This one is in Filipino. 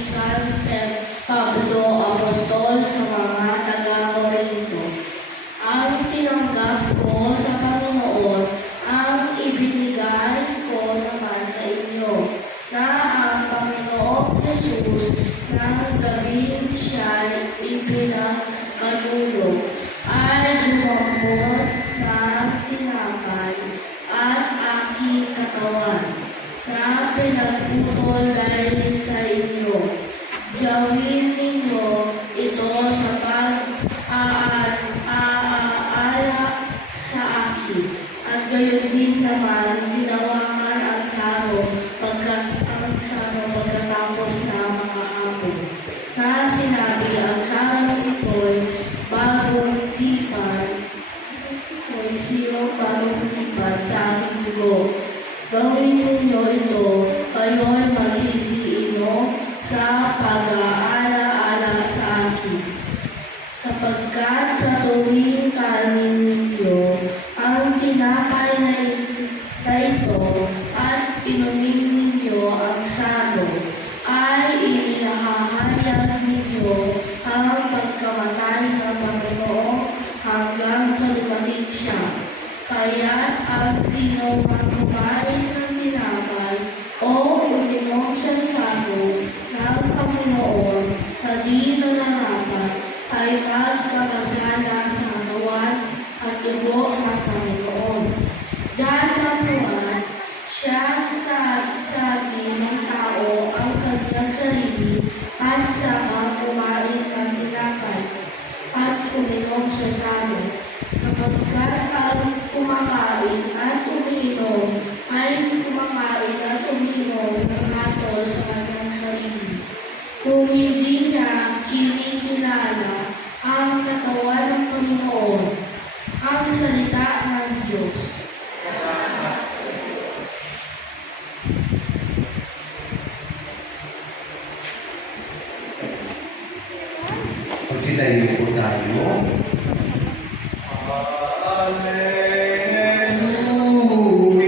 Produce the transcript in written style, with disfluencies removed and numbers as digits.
si San Pablo Apostol sa mga taga-Corinto. Ang tinanggap ko sa Panginoon, ang ibinigay ko naman sa inyo, na ang Panginoong Jesus ng gabing siya'y ipinagkalulog ay lumambot ng tinapay at aking katawan na pinagputol dahil sa inyo. Gawin ninyo ito sa pag-aala sa akin. At gayon din naman ginawakan ang sarong pagkatapos na makahapon. Na sinabi ang sarong ito'y bagong tipan, ito'y siyong bagong tipan sa aking dugo. Gawin ninyo ito, kayo'y magsisiino sa pag-aala-ala sa akin. Sapagkat sa tuwing kanin ninyo ang tinapay na ito at inumin ninyo ang salo, ay inihahayag ninyo ang pagkamatay ng Panginoon hanggang sa dumating siya. Kaya't ang sino man kumain ng tinapay o uminom sa salo ng Panginoon na di nararapat ay magkakasala sa katawan at dugo ng Panginoon. Dahil siya sa atin ng tao ang kanyang sarili at saka kumain ng tinapay at uminom sa salo. Sapagkat ang kumakain at uminom ay kumakain at uminom ng hatol sa kanyang sarili. Kung hindi niya kinikilala ang katawan ng Panginoon, ang salita ng Diyos. Pagsitayo po tayo.